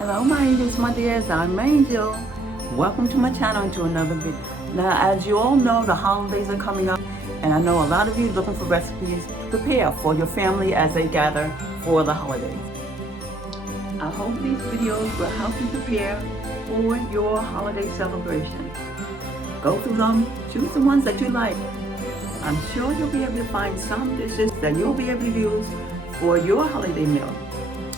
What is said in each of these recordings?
Hello my angels, my dears, I'm Angel. Welcome to my channel and to another video. Now as you all know, the holidays are coming up and I know a lot of you are looking for recipes to prepare for your family as they gather for the holidays. I hope these videos will help you prepare for your holiday celebration. Go through them, choose the ones that you like. I'm sure you'll be able to find some dishes that you'll be able to use for your holiday meal.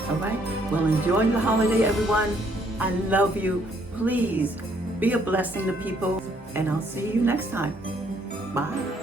All right, well, enjoy your holiday, everyone. I love you. Please be a blessing to people, and I'll see you next time. Bye.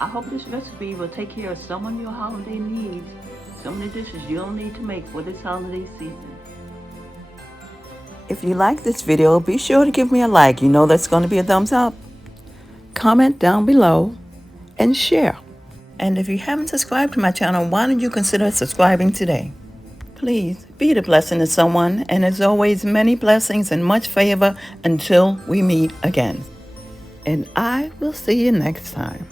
I hope this recipe will take care of some of your holiday needs, some of the dishes you'll need to make for this holiday season. If you like this video, be sure to give me a like. You know that's going to be a thumbs up. Comment down below and share. And if you haven't subscribed to my channel, why don't you consider subscribing today? Please be the blessing to someone, and as always, many blessings and much favor until we meet again. And I will see you next time.